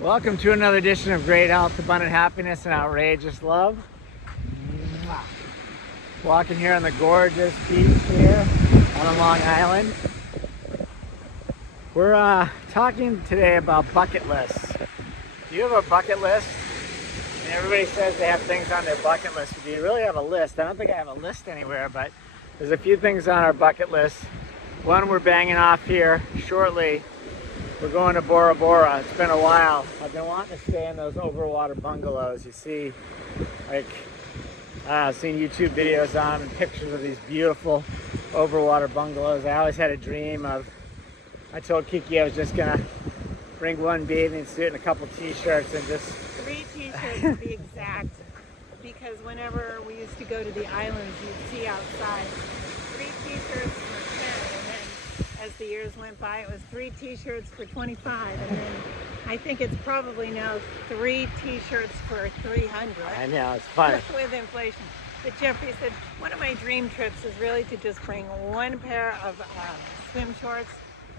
Welcome to another edition of Great Health, Abundant Happiness, and Outrageous Love. Walking here on the gorgeous beach here on Long Island. We're talking today about bucket lists. Do you have a bucket list? And everybody says they have things on their bucket list. But do you really have a list? I don't think I have a list anywhere, but there's a few things on our bucket list. One we're banging off here shortly. We're going to Bora Bora. It's been a while. I've been wanting to stay in those overwater bungalows. You see, like, I've seen YouTube videos on and pictures of these beautiful overwater bungalows. I always had a dream of, I told Kiki I was just gonna bring one bathing suit and a couple t-shirts and just... 3 t-shirts to be exact, because whenever we used to go to the islands, you'd see outside 3 t-shirts for 10, and then as the years went by, it was 3 t-shirts for 25, and then I think it's probably now 3 t-shirts for 300. I know, it's funny. With inflation. But Jeffrey said, one of my dream trips is really to just bring one pair of swim shorts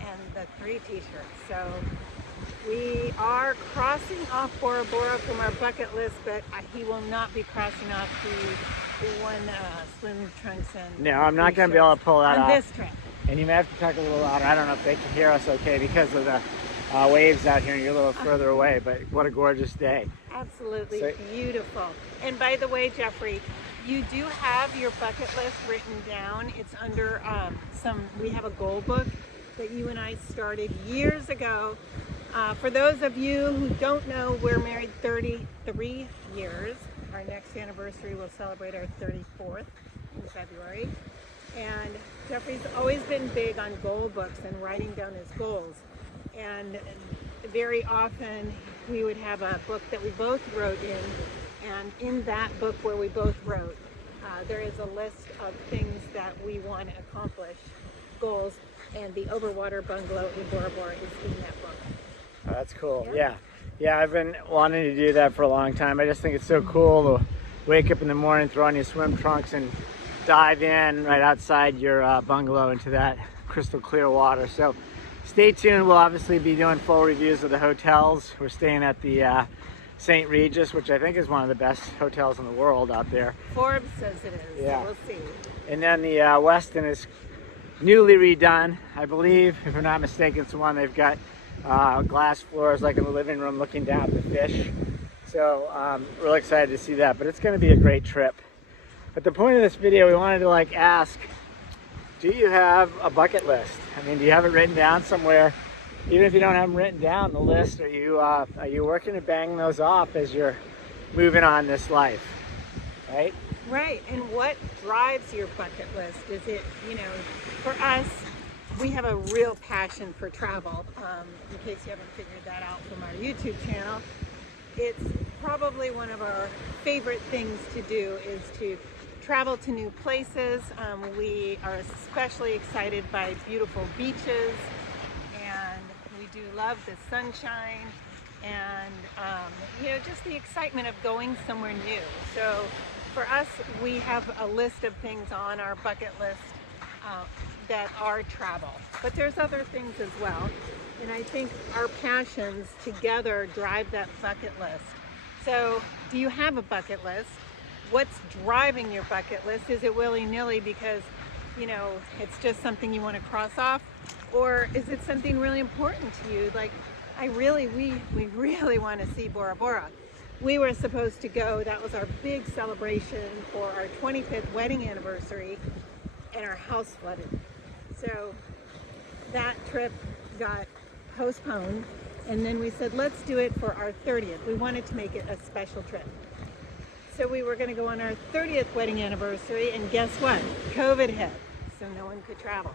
and the 3 t-shirts. So we are crossing off Bora Bora from our bucket list, but he will not be crossing off the one swim trunks and... No, I'm not going to be able to pull that off. On this trip. And you may have to talk a little louder. I don't know if they can hear us okay because of the waves out here and you're a little further away, but what a gorgeous day. Absolutely beautiful. And by the way, Jeffrey, you do have your bucket list written down. It's under we have a goal book that you and I started years ago. For those of you who don't know, we're married 33 years. Our next anniversary will celebrate our 34th in February. And Jeffrey's always been big on goal books and writing down his goals. And very often we would have a book that we both wrote in, and in that book where we both wrote, there is a list of things that we want to accomplish, goals, and the Overwater Bungalow in Bora Bora is in that book. Oh, that's cool. Yeah, I've been wanting to do that for a long time. I just think it's so cool to wake up in the morning, throw on your swim trunks, and dive in right outside your bungalow into that crystal clear water. So stay tuned. We'll obviously be doing full reviews of the hotels. We're staying at the St. Regis, which I think is one of the best hotels in the world out there. Forbes says it is, yeah. So we'll see. And then the Westin is newly redone, I believe, if I'm not mistaken. It's the one they've got glass floors like in the living room looking down at the fish. So really excited to see that, but it's going to be a great trip. But the point of this video, we wanted to ask, do you have a bucket list? I mean, do you have it written down somewhere? Even if you don't have them written down, the list, are you working to bang those off as you're moving on this life, right? Right, and what drives your bucket list? Is it, for us, we have a real passion for travel. In case you haven't figured that out from our YouTube channel, it's probably one of our favorite things to do is to travel to new places. We are especially excited by beautiful beaches, and we do love the sunshine and just the excitement of going somewhere new. So for us, we have a list of things on our bucket list that are travel, but there's other things as well, and I think our passions together drive that bucket list. So do you have a bucket list? What's driving your bucket list? Is it willy-nilly because, it's just something you want to cross off? Or is it something really important to you? Like, we really want to see Bora Bora. We were supposed to go, that was our big celebration for our 25th wedding anniversary, and our house flooded. So that trip got postponed, and then we said, let's do it for our 30th. We wanted to make it a special trip. So we were going to go on our 30th wedding anniversary, and guess what? COVID hit, so no one could travel.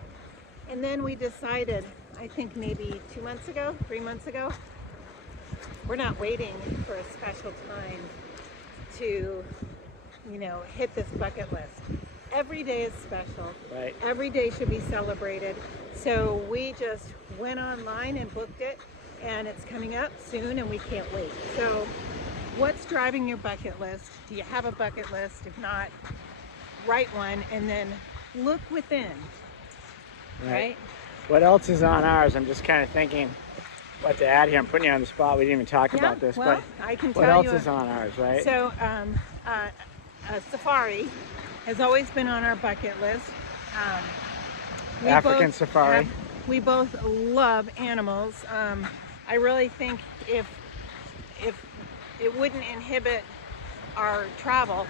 And then we decided, I think maybe 2 months ago, 3 months ago, we're not waiting for a special time to, hit this bucket list. Every day is special. Right. Every day should be celebrated. So we just went online and booked it, and it's coming up soon, and we can't wait. So what's driving your bucket list? Do you have a bucket list? If not, write one and then look within, right? What else is on ours? I'm just kind of thinking, what to add here. I'm putting you on the spot. We didn't even talk about this, well, but I can what tell else you. is on ours, right? So, safari has always been on our bucket list. We African both safari. we both love animals. I really think if it wouldn't inhibit our travel,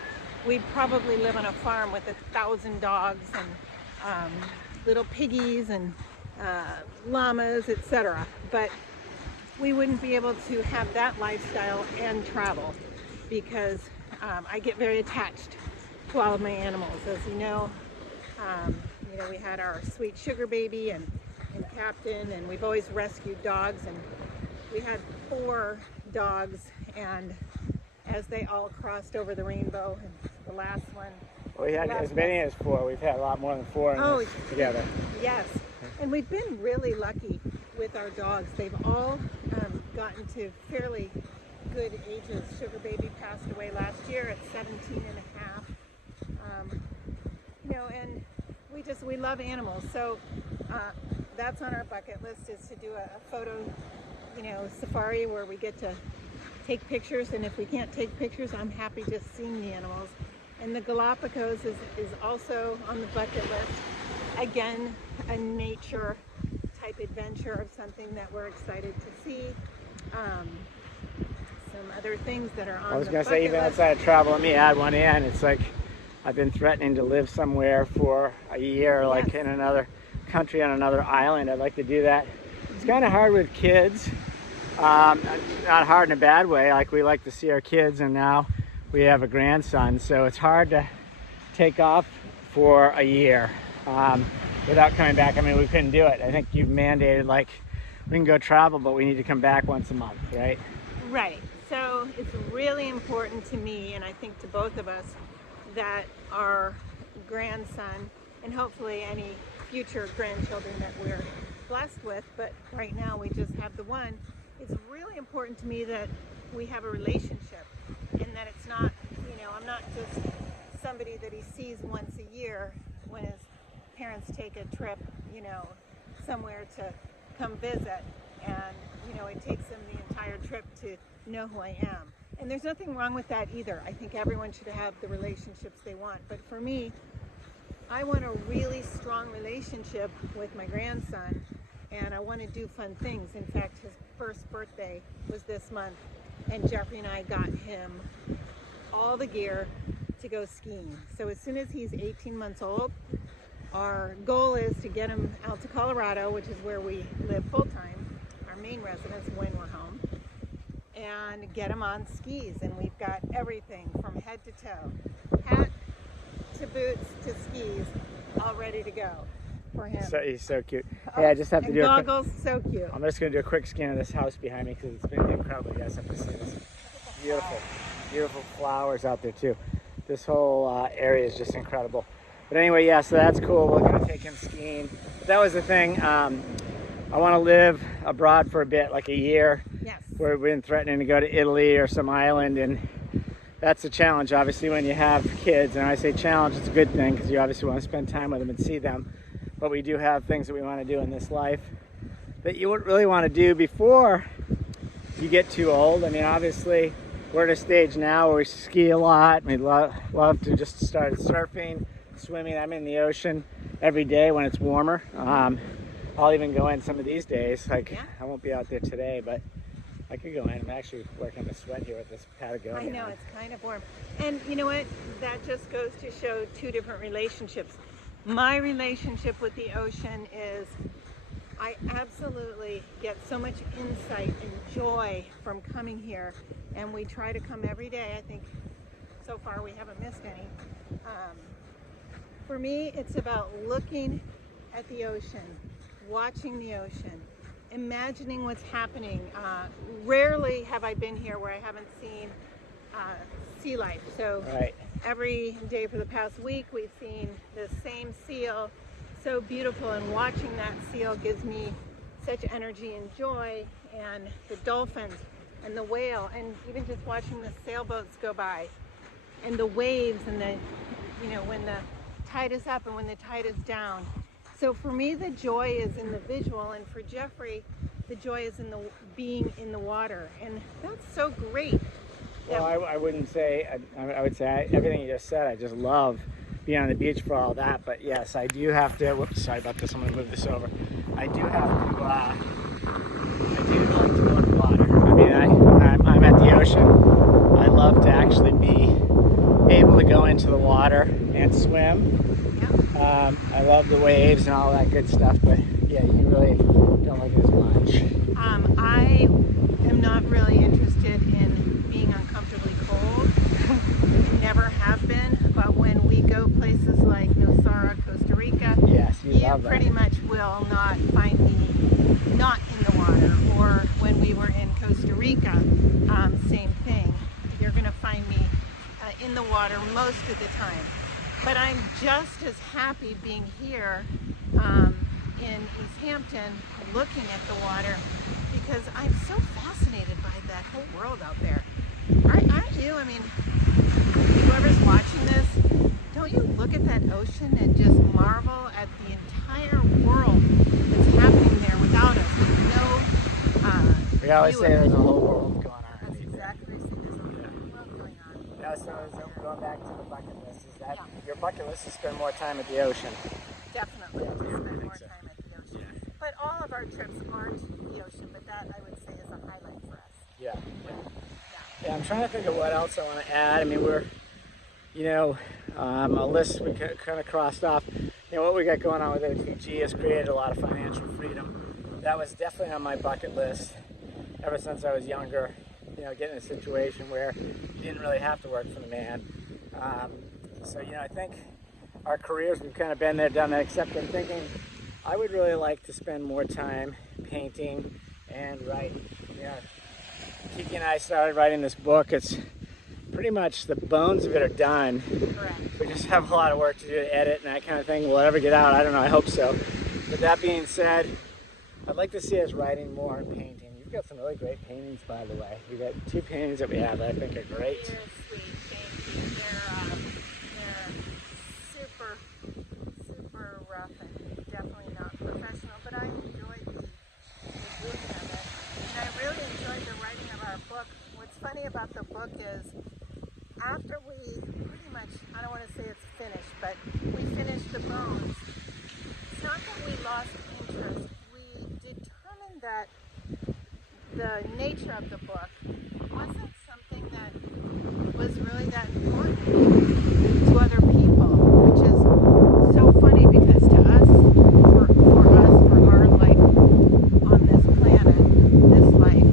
we'd probably live on a farm with 1,000 dogs and little piggies and llamas, etc. But we wouldn't be able to have that lifestyle and travel because I get very attached to all of my animals. As you know, we had our sweet sugar baby and Captain, and we've always rescued dogs, and we had 4 dogs, and as they all crossed over the rainbow, and the last one. We had as many as 4. We've had a lot more than 4 in this together. Yes, and we've been really lucky with our dogs. They've all gotten to fairly good ages. Sugar Baby passed away last year at 17 and a half. And we love animals. So that's on our bucket list, is to do a photo, safari where we get to take pictures. And if we can't take pictures, I'm happy just seeing the animals. And the Galapagos is also on the bucket list. Again, a nature type adventure of something that we're excited to see. Some other things that are on the bucket list. I was going to say, even outside of travel, let me add one in. It's like I've been threatening to live somewhere for a year, like in another country on another island. I'd like to do that. It's kind of hard with kids. Not hard in a bad way. Like, we like to see our kids, and now we have a grandson, so it's hard to take off for a year without coming back. I mean, we couldn't do it. I think you've mandated, like, we can go travel, but we need to come back once a month, right? Right. So it's really important to me, and I think to both of us, that our grandson, and hopefully any future grandchildren that we're blessed with, but right now we just have the one, it's really important to me that we have a relationship, and that it's not, I'm not just somebody that he sees once a year when his parents take a trip, somewhere to come visit, and, it takes them the entire trip to know who I am. And there's nothing wrong with that either. I think everyone should have the relationships they want. But for me, I want a really strong relationship with my grandson, and I want to do fun things. In fact, his first birthday was this month, and Jeffrey and I got him all the gear to go skiing. So as soon as he's 18 months old, our goal is to get him out to Colorado, which is where we live full-time, our main residence when we're home, and get him on skis. And we've got everything from head to toe, hat to boots to skis, all ready to go for him. So he's so cute. Hey, I just have to do goggles, so cute. I'm just going to do a quick scan of this house behind me because it's been incredible. You guys have to see this. Beautiful, beautiful flowers out there too. This whole area is just incredible. But anyway, yeah, so that's cool. We're going to take him skiing. That was the thing. I want to live abroad for a bit, like a year. Yes. We've been threatening to go to Italy or some island, and that's a challenge, obviously, when you have kids. And I say challenge, it's a good thing because you obviously want to spend time with them and see them. But we do have things that we want to do in this life that you wouldn't really want to do before you get too old. I mean, obviously, we're at a stage now where we ski a lot. We love to just start surfing, swimming. I'm in the ocean every day when it's warmer. I'll even go in some of these days. I won't be out there today, but I could go in. I'm actually working the sweat here with this Patagonia. I know, it's kind of warm. And you know what? That just goes to show two different relationships. My relationship with the ocean is I absolutely get so much insight and joy from coming here, and we try to come every day. I think so far we haven't missed any. For me, it's about looking at the ocean, watching the ocean, imagining what's happening. Rarely have I been here where I haven't seen sea life. So every day for the past week, we've seen the same seal, so beautiful, and watching that seal gives me such energy and joy, and the dolphins and the whale, and even just watching the sailboats go by, and the waves, and the, when the tide is up and when the tide is down. So for me, the joy is in the visual, and for Jeffrey, the joy is in the being in the water, and that's so great. Well, I wouldn't say, I would say everything you just said, I just love being on the beach for all that. But yes, I do have to, whoops, sorry about this, I'm going to move this over. I do have to, I do like to go in the water. I mean, when I'm at the ocean, I love to actually be able to go into the water and swim. Yeah. I love the waves and all that good stuff, but yeah, you really don't like it as much. I am not really interested in being uncomfortably cold. Never have been, but when we go places like Nosara, Costa Rica, Yes, you love that. pretty much will not find me not in the water. Or when we were in Costa Rica, same thing. You're going to find me in the water most of the time. But I'm just as happy being here in East Hampton looking at the water, because I'm so fascinated by that whole world out there. Aren't you? I mean, whoever's watching this, don't you look at that ocean and just marvel at the entire world that's happening there without us? With no We always view say of there's it. a whole world going on. That's exactly what I say. There's a whole world going on. Now, so going back to the bucket list, is that Yeah. your bucket list is spend more time at the ocean? Definitely to spend more so. time at the ocean. But all of our trips aren't the ocean, but that I would say is a highlight for us. Yeah. Yeah, I'm trying to think of what else I want to add. I mean, we're, a list we kind of crossed off. What we got going on with OTG has created a lot of financial freedom. That was definitely on my bucket list ever since I was younger. Getting in a situation where you didn't really have to work for the man. So, I think our careers, we've kind of been there, done that, except I'm thinking I would really like to spend more time painting and writing. Kiki and I started writing this book. It's pretty much the bones of it are done. Correct. We just have a lot of work to do to edit and that kind of thing. Will it ever get out? I don't know. I hope so. But that being said, I'd like to see us writing more and painting. You've got some really great paintings, by the way. We've got 2 paintings that we have that I think are great. They're sweet. Thank you. They're super, super rough and definitely not professional, but I enjoyed the doing of it. And I really enjoyed the writing of our book. What's funny about the book is after we pretty much, I don't want to say it's finished, but we finished the bones. It's not that we lost interest. We determined that the nature of the book wasn't something that was really that important to other people, which is so funny because to us, for our life on this planet, this life,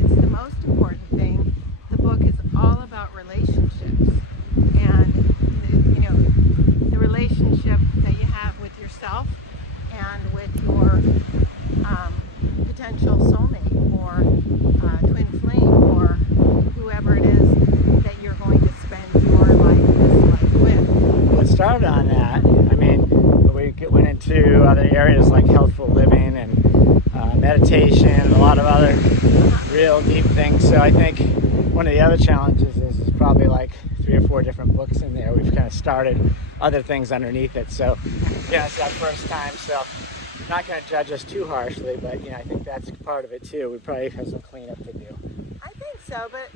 it's the most important thing. The book is all about relationships and the relationship that you have with yourself and with your potential soulmate or twin flame or whoever it is that you're going to spend your life with. Well, it started on that. I mean, we went into other areas like healthful living and meditation and a lot of other real deep things. So I think one of the other challenges is probably like 3 or 4 different books in there. We've kind of started other things underneath it. So yeah, it's our first time. So I'm not going to judge us too harshly, but I think that's part of it too. We probably have some cleanup to do. I think so, but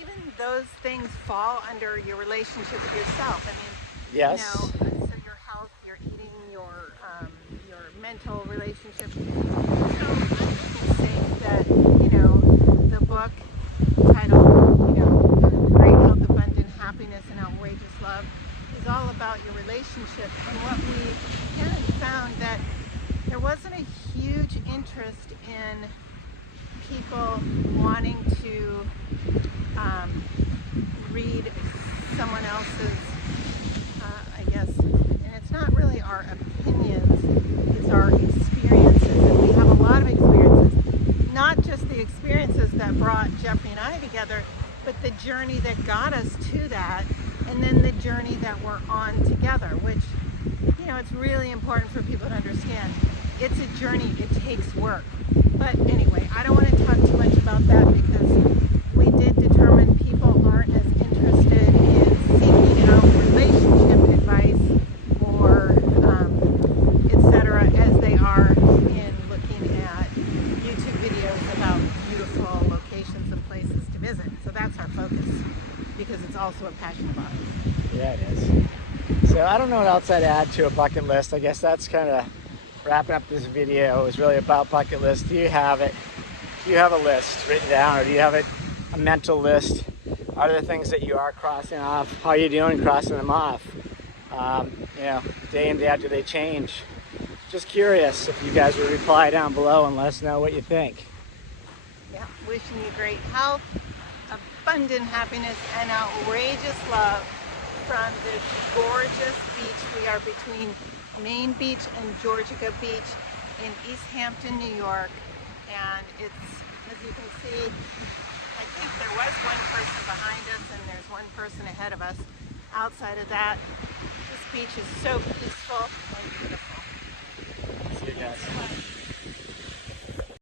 even those things fall under your relationship with yourself. I mean, Yes. so your health, your eating, your mental relationship. So I think it's safe that, the book titled, Great Health, Abundant Happiness, and Outrageous Love is all about your relationship. And what we kind of found that there wasn't a huge interest in people wanting to read someone else's, I guess, and it's not really our opinions, it's our experiences. And we have a lot of experiences, not just the experiences that brought Jeffrey and I together, but the journey that got us to that, and then the journey that we're on together, which, it's really important for people to understand. It's a journey, it takes work. But anyway, I don't want to talk too much about that because we did determine people aren't as interested in seeking out relationship advice or etc. as they are in looking at YouTube wonderful locations and places to visit. So that's our focus because it's also a passion of ours. Yeah, it is. So I don't know what else I'd add to a bucket list. I guess that's kind of wrapping up this video. It was really about bucket list. Do you have it? Do you have a list written down, or do you have it, a mental list? Are there things that you are crossing off? How are you doing crossing them off? You know, day in, day out, do they change? Just curious if you guys would reply down below and let us know what you think. Yeah, wishing you great health, abundant happiness, and outrageous love from this gorgeous beach. We are between Main Beach and Georgica Beach in East Hampton, New York. And it's, as you can see, I think there was one person behind us and there's one person ahead of us. Outside of that, this beach is so peaceful and beautiful. See you guys.